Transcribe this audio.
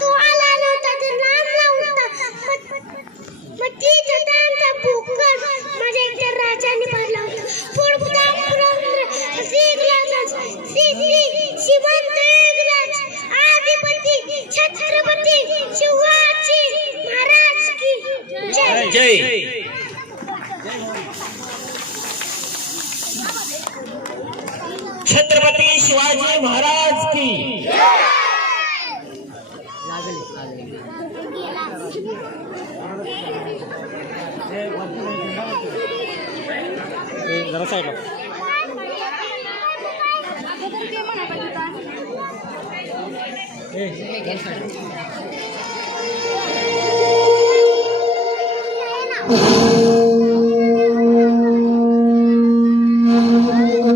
तो आला नव्हता ते लांबला होता मग ती त्यांचा भूकर माझ्या एकट्या राजाने भरला होता श्रीमंत इंग्रज आधिपती छत्रपती शिवाजी महाराज की जय। छत्रपती शिवाजी महाराज की जरा साईडला